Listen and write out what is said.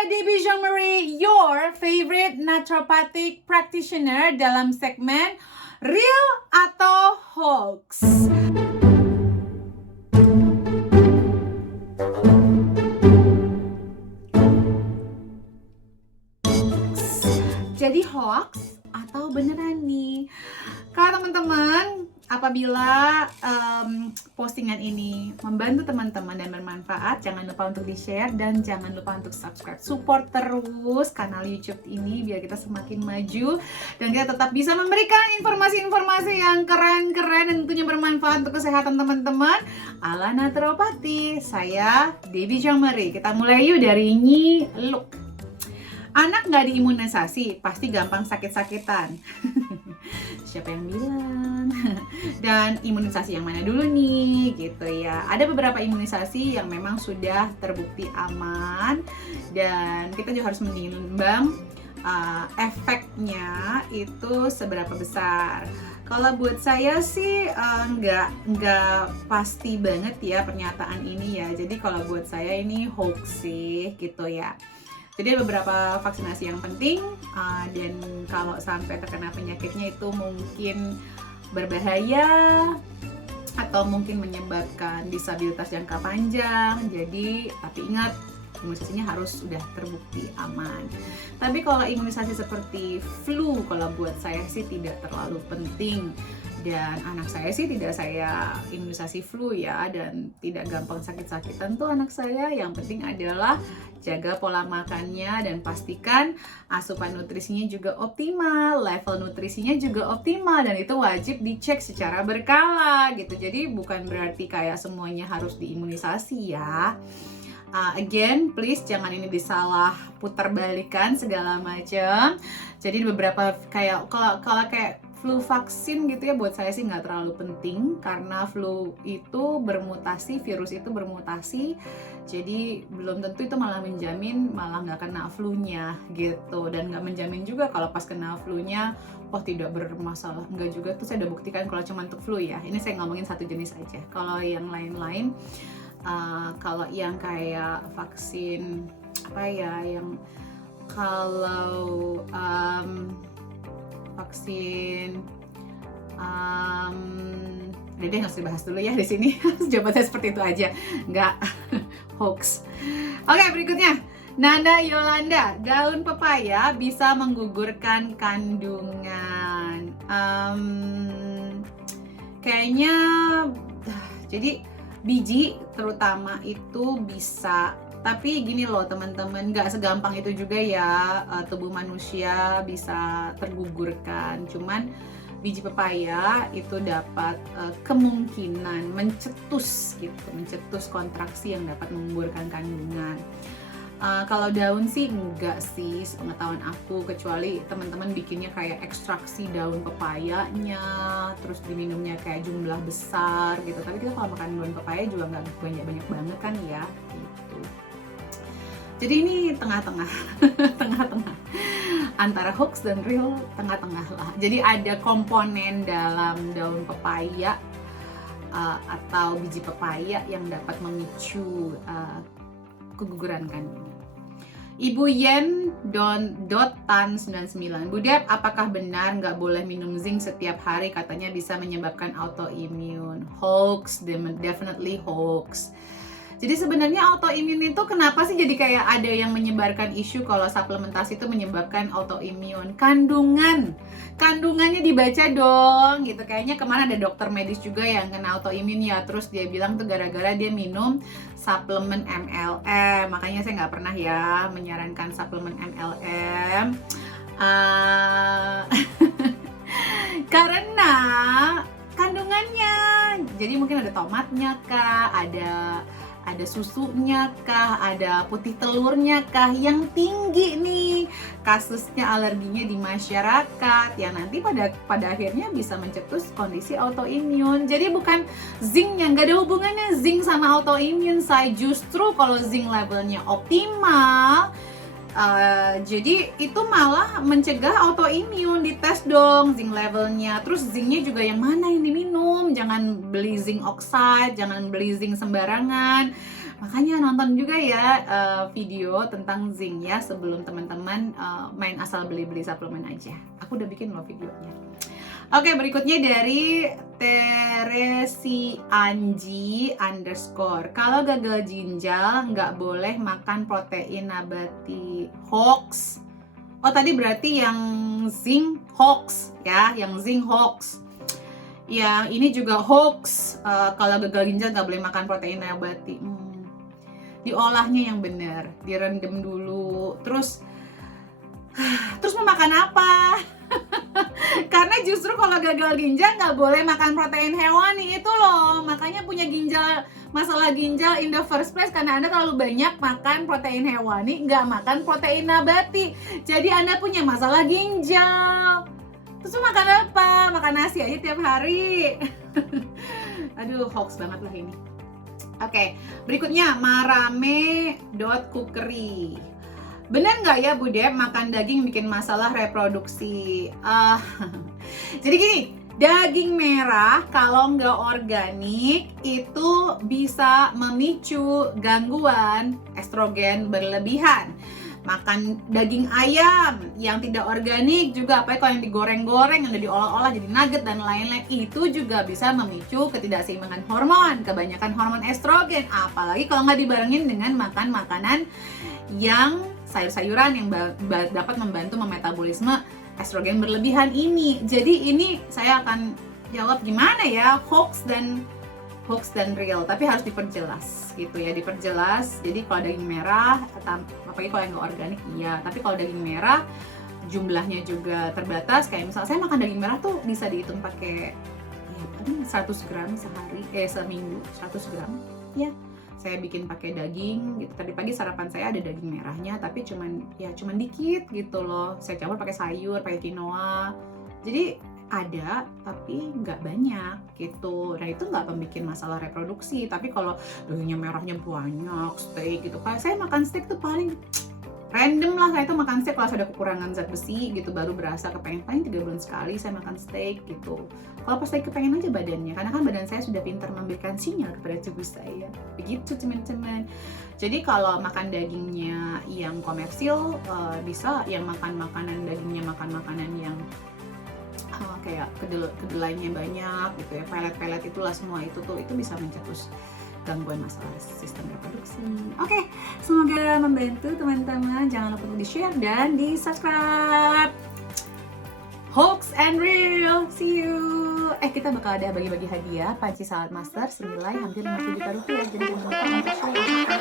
saya Debbie Jean-Marie, your favorite naturopathic practitioner dalam segmen Real atau Hoax. Jadi hoax atau beneran nih? Kalau teman-teman, apabila postingan ini membantu teman-teman dan bermanfaat, jangan lupa untuk di-share dan jangan lupa untuk subscribe. Support terus kanal YouTube ini biar kita semakin maju dan kita tetap bisa memberikan informasi-informasi yang keren-keren dan tentunya bermanfaat untuk kesehatan teman-teman ala naturopati. Saya Debbie Jean-Marie. Kita mulai yuk dari Nyi Luk. Anak nggak diimunisasi pasti gampang sakit-sakitan. Siapa yang bilang? Dan imunisasi yang mana dulu nih gitu ya. Ada beberapa imunisasi yang memang sudah terbukti aman dan kita juga harus menimbang efeknya itu seberapa besar. Kalau buat saya sih nggak pasti banget ya pernyataan ini ya. Jadi kalau buat saya ini hoax sih gitu ya. Jadi ada beberapa vaksinasi yang penting dan kalau sampai terkena penyakitnya itu mungkin berbahaya atau mungkin menyebabkan disabilitas jangka panjang. Jadi tapi ingat, imunisasinya harus sudah terbukti aman. Tapi kalau imunisasi seperti flu, kalau buat saya sih tidak terlalu penting. Dan anak saya sih tidak saya imunisasi flu ya, dan tidak gampang sakit-sakitan tuh anak saya. Yang penting adalah jaga pola makannya dan pastikan asupan nutrisinya juga optimal, level nutrisinya juga optimal, dan itu wajib dicek secara berkala gitu. Jadi bukan berarti kayak semuanya harus diimunisasi ya. Again, please jangan ini disalah putar balikan segala macam. Jadi beberapa kayak kalau kayak flu vaksin gitu ya, buat saya sih nggak terlalu penting karena flu itu bermutasi, virus itu bermutasi, jadi belum tentu itu malah menjamin malah nggak kena flu-nya gitu, dan nggak menjamin juga kalau pas kena flu-nya tidak bermasalah, nggak juga. Tuh saya udah buktikan kalau cuma untuk flu ya, ini saya ngomongin satu jenis aja. Kalau yang lain-lain, kalau yang kayak vaksin apa ya, yang kalau vaksin udah deh, nggak usah dibahas dulu ya di sini. Jawabannya seperti itu aja, nggak hoax. Oke, berikutnya Nanda Yolanda, daun pepaya bisa menggugurkan kandungan. Kayaknya jadi biji terutama itu bisa. Tapi gini loh teman-teman, nggak segampang itu juga ya tubuh manusia bisa tergugurkan. Cuman biji pepaya itu dapat kemungkinan mencetus gitu, mencetus kontraksi yang dapat menggugurkan kandungan. Kalau daun sih enggak sih, sepengetahuan aku, kecuali teman-teman bikinnya kayak ekstraksi daun pepayanya, terus diminumnya kayak jumlah besar gitu. Tapi kita kalau makan daun pepaya juga nggak banyak-banyak banget kan ya gitu. Jadi ini tengah-tengah, tengah-tengah antara hoax dan real, tengah-tengah lah. Jadi ada komponen dalam daun pepaya atau biji pepaya yang dapat memicu keguguran kandungan. Ibu Yen Tan 99, Bu Deb, apakah benar nggak boleh minum zinc setiap hari? Katanya bisa menyebabkan autoimun. Hoax, definitely hoax. Jadi sebenarnya autoimun itu kenapa sih jadi kayak ada yang menyebarkan isu kalau suplementasi itu menyebabkan autoimun? Kandungannya dibaca dong gitu. Kayaknya kemarin ada dokter medis juga yang kena autoimun ya, terus dia bilang tuh gara-gara dia minum suplemen MLM. Makanya saya nggak pernah ya menyarankan suplemen MLM karena kandungannya, jadi mungkin ada tomatnya kah, ada susunya kah, ada putih telurnya kah yang tinggi nih kasusnya alerginya di masyarakat, yang nanti pada akhirnya bisa mencetus kondisi autoimun. Jadi bukan zincnya, nggak ada hubungannya zinc sama autoimun. Saya justru kalau zinc levelnya optimal, jadi itu malah mencegah autoimun. Dites dong zinc levelnya. Terus zincnya juga yang mana yang diminum, jangan beli zinc oxide, jangan beli zinc sembarangan. Makanya nonton juga ya video tentang zinc ya sebelum teman-teman main asal beli-beli suplemen aja. Aku udah bikin loh videonya. Oke, berikutnya dari Teresi Anji _. Kalau gagal ginjal nggak boleh makan protein nabati. Hoax. Oh, tadi berarti yang zinc hoax ya, yang zinc hoax. Ya, ini juga hoax. Kalau gagal ginjal nggak boleh makan protein nabati. Diolahnya yang benar, direndam dulu. Terus mau makan apa? Karena justru kalau gagal ginjal nggak boleh makan protein hewani itu loh. Makanya punya masalah ginjal in the first place karena Anda terlalu banyak makan protein hewani, nggak makan protein nabati. Jadi Anda punya masalah ginjal. Terus makan apa? Makan nasi aja tiap hari. Aduh, hoax banget lah ini. Oke, berikutnya marame.cookery. Bener nggak ya Bu Dep, makan daging bikin masalah reproduksi? Jadi gini, daging merah kalau nggak organik itu bisa memicu gangguan estrogen berlebihan. Makan daging ayam yang tidak organik juga, apalagi kalau yang digoreng-goreng, yang udah diolah-olah jadi nugget dan lain-lain, itu juga bisa memicu ketidakseimbangan hormon, kebanyakan hormon estrogen. Apalagi kalau nggak dibarengin dengan makan makanan yang sayur-sayuran yang dapat membantu memetabolisme estrogen berlebihan ini. Jadi ini saya akan jawab gimana ya, hoax dan real, tapi harus diperjelas gitu ya, diperjelas. Jadi kalau daging merah, apalagi kalau yang nggak organik iya, tapi kalau daging merah jumlahnya juga terbatas. Kayak misalnya saya makan daging merah tuh bisa dihitung pakai ya, 100 gram seminggu 100 gram ya. Saya bikin pakai daging gitu. Tadi pagi sarapan saya ada daging merahnya, tapi cuman dikit gitu loh. Saya campur pakai sayur, pakai quinoa. Jadi ada, tapi nggak banyak gitu. Nah itu nggak membuat masalah reproduksi. Tapi kalau dagingnya merahnya banyak, steak gitu. Kalau saya makan steak tuh paling random lah, saya tuh makan steak kalau saya ada kekurangan zat besi gitu, baru berasa kepengen, paling 3 bulan sekali saya makan steak gitu. Kalau pas lagi kepengen aja badannya, karena kan badan saya sudah pintar memberikan sinyal kepada tubuh saya. Begitu teman-teman. Jadi kalau makan dagingnya yang komersil, bisa yang makan dagingnya makan makanan yang kayak kedelainya banyak gitu ya, pelet-pelet itulah semua itu bisa mencetus gangguan masalah sistem reproduksi. Oke, semoga membantu teman-teman. Jangan lupa untuk di-share dan di-subscribe. Hoax and real. See you. Kita bakal ada bagi-bagi hadiah panci salad master senilai hampir 50 juta rupiah. Jadi jangan lupa untuk share.